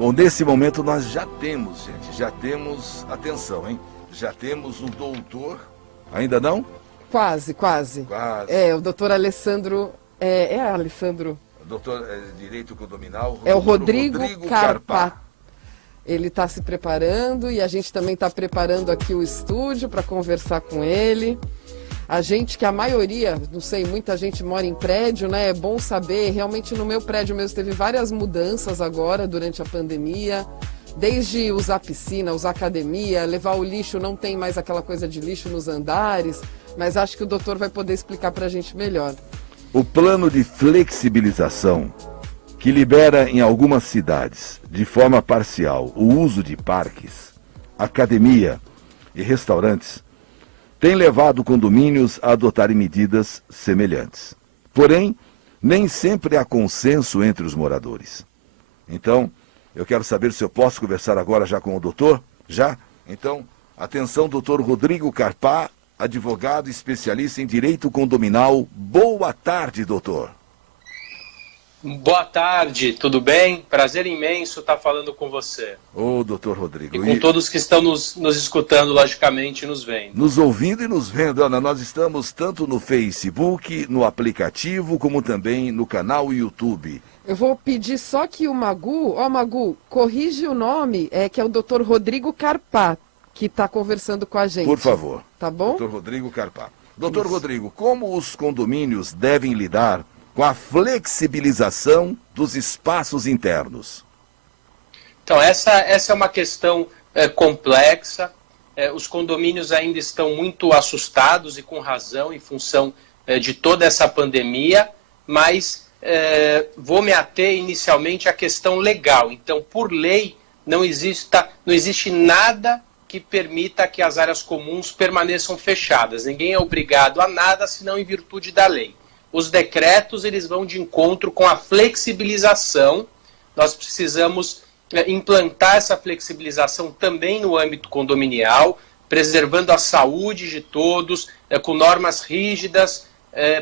Bom, nesse momento nós já temos, atenção, hein? Já temos o doutor, ainda não? Quase. Quase. O doutor Alessandro, Alessandro? Doutor Direito Condominal. É o Rodrigo Carpá. Ele está se preparando e a gente também está preparando aqui o estúdio para conversar com ele. A gente, que a maioria, não sei, muita gente mora em prédio, né? É bom saber, realmente no meu prédio mesmo teve várias mudanças agora durante a pandemia. Desde usar piscina, usar academia, levar o lixo, não tem mais aquela coisa de lixo nos andares, mas acho que o doutor vai poder explicar para a gente melhor. O plano de flexibilização, que libera em algumas cidades, de forma parcial, o uso de parques, academia e restaurantes, tem levado condomínios a adotarem medidas semelhantes. Porém, nem sempre há consenso entre os moradores. Então, eu quero saber se eu posso conversar agora já com o doutor? Já? Então, atenção, doutor Rodrigo Carpá, advogado especialista em direito condominal. Boa tarde, doutor. Boa tarde, tudo bem? Prazer imenso estar falando com você. Ô, doutor Rodrigo. E com todos que estão nos escutando, logicamente, e nos vendo. Nos ouvindo e nos vendo. Ana, nós estamos tanto no Facebook, no aplicativo, como também no canal YouTube. Eu vou pedir só que o Magu, Magu, corrige o nome, que é o doutor Rodrigo Carpá, que está conversando com a gente. Por favor. Tá bom? Doutor Rodrigo Carpá. Doutor Rodrigo, como os condomínios devem lidar com a flexibilização dos espaços internos? Então, essa é uma questão complexa. Os condomínios ainda estão muito assustados e com razão em função de toda essa pandemia, mas vou me ater inicialmente à questão legal. Então, por lei, não existe nada que permita que as áreas comuns permaneçam fechadas. Ninguém é obrigado a nada, senão em virtude da lei. Os decretos, eles vão de encontro com a flexibilização. Nós precisamos implantar essa flexibilização também no âmbito condominial, preservando a saúde de todos, com normas rígidas,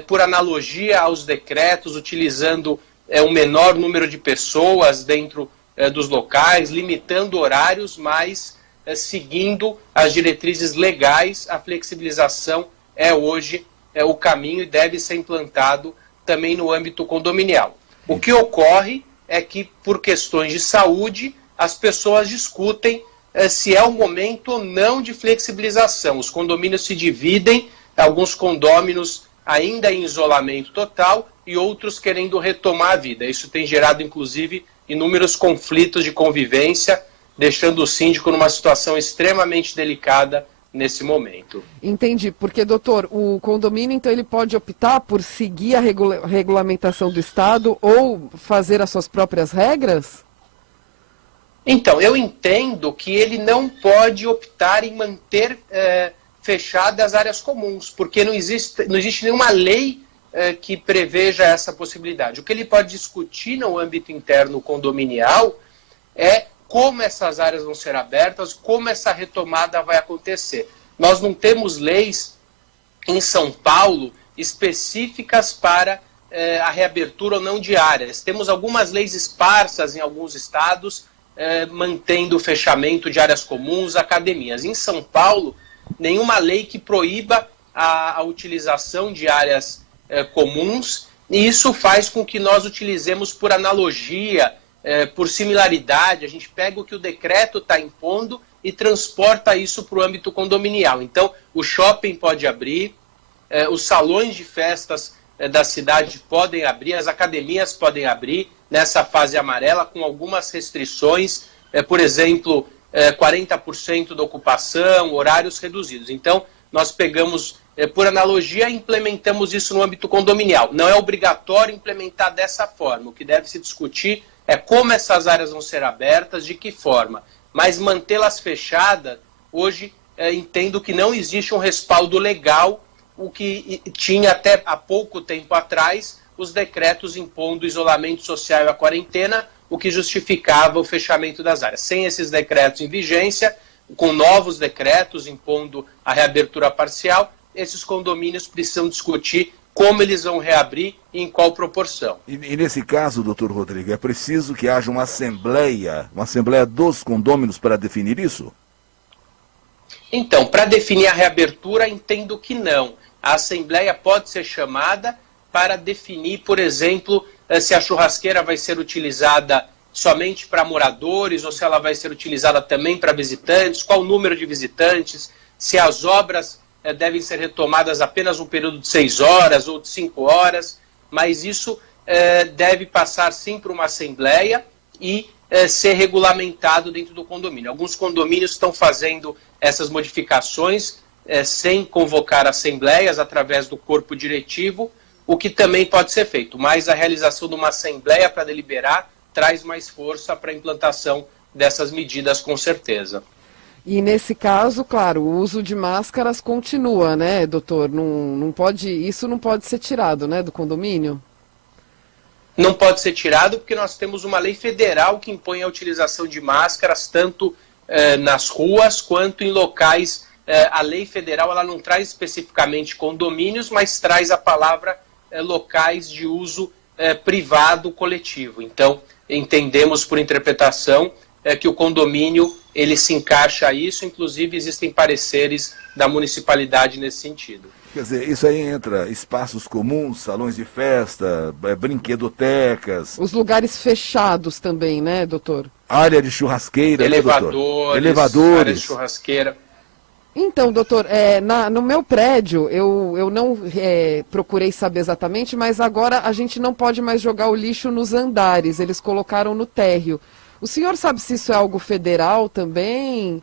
por analogia aos decretos, utilizando um menor número de pessoas dentro dos locais, limitando horários, mas seguindo as diretrizes legais. A flexibilização é hoje o caminho e deve ser implantado também no âmbito condominial. O que ocorre é que, por questões de saúde, as pessoas discutem se é o momento ou não de flexibilização. Os condomínios se dividem, alguns condôminos ainda em isolamento total e outros querendo retomar a vida. Isso tem gerado, inclusive, inúmeros conflitos de convivência, deixando o síndico numa situação extremamente delicada nesse momento. Entendi, porque, doutor, o condomínio, então, ele pode optar por seguir a regulamentação do Estado ou fazer as suas próprias regras? Então, eu entendo que ele não pode optar em manter fechadas as áreas comuns, porque não existe nenhuma lei que preveja essa possibilidade. O que ele pode discutir no âmbito interno condominial é como essas áreas vão ser abertas, como essa retomada vai acontecer. Nós não temos leis em São Paulo específicas para a reabertura ou não de áreas. Temos algumas leis esparsas em alguns estados, mantendo o fechamento de áreas comuns, academias. Em São Paulo, nenhuma lei que proíba a utilização de áreas comuns, e isso faz com que nós utilizemos por analogia, por similaridade. A gente pega o que o decreto está impondo e transporta isso para o âmbito condominial. Então, o shopping pode abrir, os salões de festas da cidade podem abrir, as academias podem abrir nessa fase amarela com algumas restrições, por exemplo, 40% da ocupação, horários reduzidos. Então, nós pegamos, por analogia, e implementamos isso no âmbito condominial. Não é obrigatório implementar dessa forma. O que deve se discutir é como essas áreas vão ser abertas, de que forma. Mas mantê-las fechadas, hoje, entendo que não existe um respaldo legal, o que tinha até há pouco tempo atrás os decretos impondo o isolamento social e a quarentena, o que justificava o fechamento das áreas. Sem esses decretos em vigência, com novos decretos impondo a reabertura parcial, esses condomínios precisam discutir como eles vão reabrir e em qual proporção. E nesse caso, doutor Rodrigo, é preciso que haja uma assembleia dos condôminos para definir isso? Então, para definir a reabertura, entendo que não. A assembleia pode ser chamada para definir, por exemplo, se a churrasqueira vai ser utilizada somente para moradores ou se ela vai ser utilizada também para visitantes, qual o número de visitantes, se as obras devem ser retomadas apenas um período de 6 horas ou de 5 horas, mas isso deve passar sim por uma assembleia e ser regulamentado dentro do condomínio. Alguns condomínios estão fazendo essas modificações sem convocar assembleias através do corpo diretivo, o que também pode ser feito, mas a realização de uma assembleia para deliberar traz mais força para a implantação dessas medidas, com certeza. E nesse caso, claro, o uso de máscaras continua, né, doutor? Isso não pode ser tirado, né, do condomínio? Não pode ser tirado porque nós temos uma lei federal que impõe a utilização de máscaras tanto nas ruas quanto em locais. A lei federal ela não traz especificamente condomínios, mas traz a palavra locais de uso privado coletivo. Então, entendemos por interpretação que o condomínio ele se encaixa a isso, inclusive existem pareceres da municipalidade nesse sentido. Quer dizer, isso aí entra espaços comuns, salões de festa, brinquedotecas. Os lugares fechados também, né, doutor? Área de churrasqueira, elevadores, né, doutor? Elevadores. Área de churrasqueira. Então, doutor, no meu prédio, eu não procurei saber exatamente, mas agora a gente não pode mais jogar o lixo nos andares, eles colocaram no térreo. O senhor sabe se isso é algo federal também?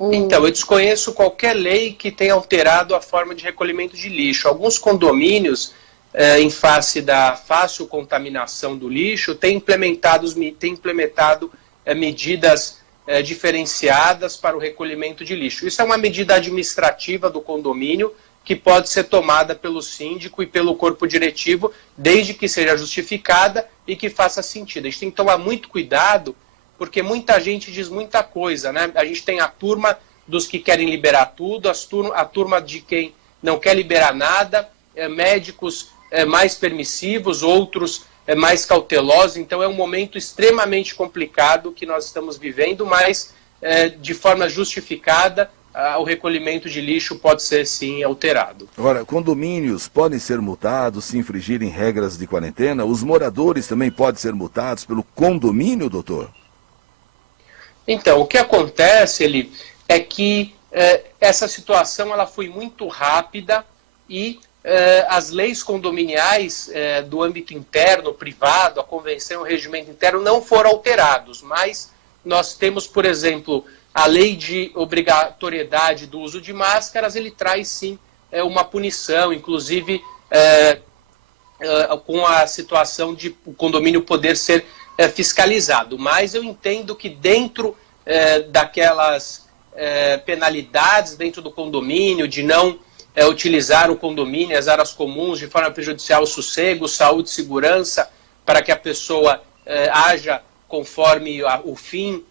Então, eu desconheço qualquer lei que tenha alterado a forma de recolhimento de lixo. Alguns condomínios, em face da fácil contaminação do lixo, têm implementado medidas diferenciadas para o recolhimento de lixo. Isso é uma medida administrativa do condomínio que pode ser tomada pelo síndico e pelo corpo diretivo, desde que seja justificada e que faça sentido. A gente tem que tomar muito cuidado, porque muita gente diz muita coisa, né? A gente tem a turma dos que querem liberar tudo, a turma de quem não quer liberar nada, médicos mais permissivos, outros mais cautelosos. Então é um momento extremamente complicado que nós estamos vivendo, mas de forma justificada o recolhimento de lixo pode ser sim alterado. Agora, condomínios podem ser multados se infringirem regras de quarentena? Os moradores também podem ser multados pelo condomínio, doutor? Então, o que acontece, é que essa situação ela foi muito rápida e as leis condominiais do âmbito interno, privado, a convenção e o regimento interno não foram alterados, mas nós temos, por exemplo, a lei de obrigatoriedade do uso de máscaras, ele traz sim uma punição, inclusive com a situação de o condomínio poder ser fiscalizado. Mas eu entendo que dentro daquelas penalidades dentro do condomínio, de não utilizar o condomínio, as áreas comuns de forma prejudicial ao sossego, saúde e segurança, para que a pessoa haja conforme o fim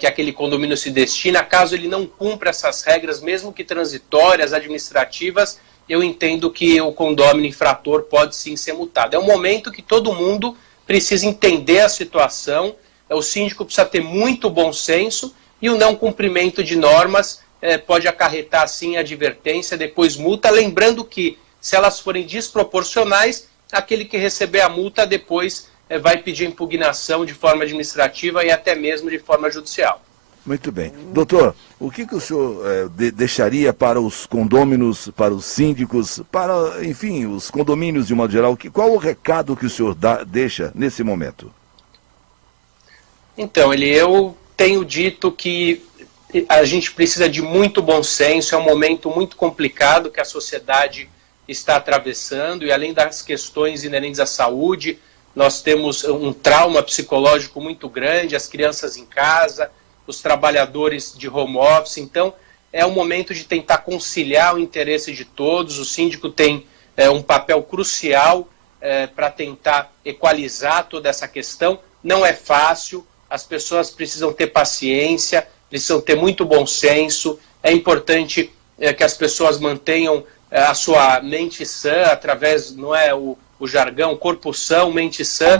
que aquele condomínio se destina, caso ele não cumpra essas regras, mesmo que transitórias, administrativas, eu entendo que o condômino infrator pode sim ser multado. É um momento que todo mundo precisa entender a situação, o síndico precisa ter muito bom senso e o não cumprimento de normas pode acarretar sim advertência, depois multa, lembrando que se elas forem desproporcionais, aquele que receber a multa depois vai pedir impugnação de forma administrativa e até mesmo de forma judicial. Muito bem. Doutor, o que o senhor deixaria para os condôminos, para os síndicos, para, enfim, os condomínios de modo geral? Qual o recado que o senhor deixa nesse momento? Então, eu tenho dito que a gente precisa de muito bom senso, é um momento muito complicado que a sociedade está atravessando e além das questões inerentes à saúde, nós temos um trauma psicológico muito grande, as crianças em casa, os trabalhadores de home office. Então, é um momento de tentar conciliar o interesse de todos. O síndico tem um papel crucial para tentar equalizar toda essa questão. Não é fácil, as pessoas precisam ter paciência, precisam ter muito bom senso. É importante que as pessoas mantenham a sua mente sã, através, não é o jargão, corpo são, mente sã,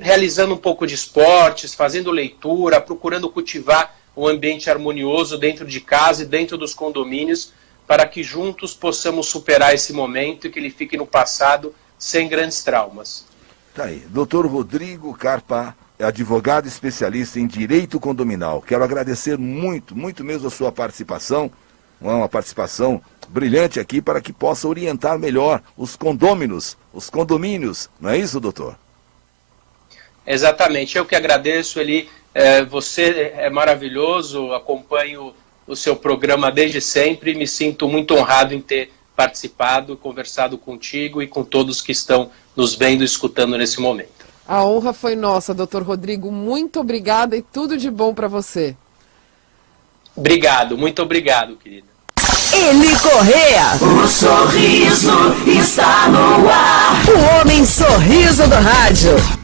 realizando um pouco de esportes, fazendo leitura, procurando cultivar um ambiente harmonioso dentro de casa e dentro dos condomínios, para que juntos possamos superar esse momento e que ele fique no passado sem grandes traumas. Tá aí. Dr. Rodrigo Carpa, advogado especialista em direito condominal. Quero agradecer muito, muito mesmo a sua participação, uma participação brilhante aqui para que possa orientar melhor os condôminos, os condomínios. Não é isso, doutor? Exatamente. Eu que agradeço, Eli. Você é maravilhoso, acompanho o seu programa desde sempre e me sinto muito honrado em ter participado, conversado contigo e com todos que estão nos vendo e escutando nesse momento. A honra foi nossa, doutor Rodrigo. Muito obrigada e tudo de bom para você. Obrigado, muito obrigado, querida. Eli Correa. O sorriso está no ar. O homem sorriso do rádio.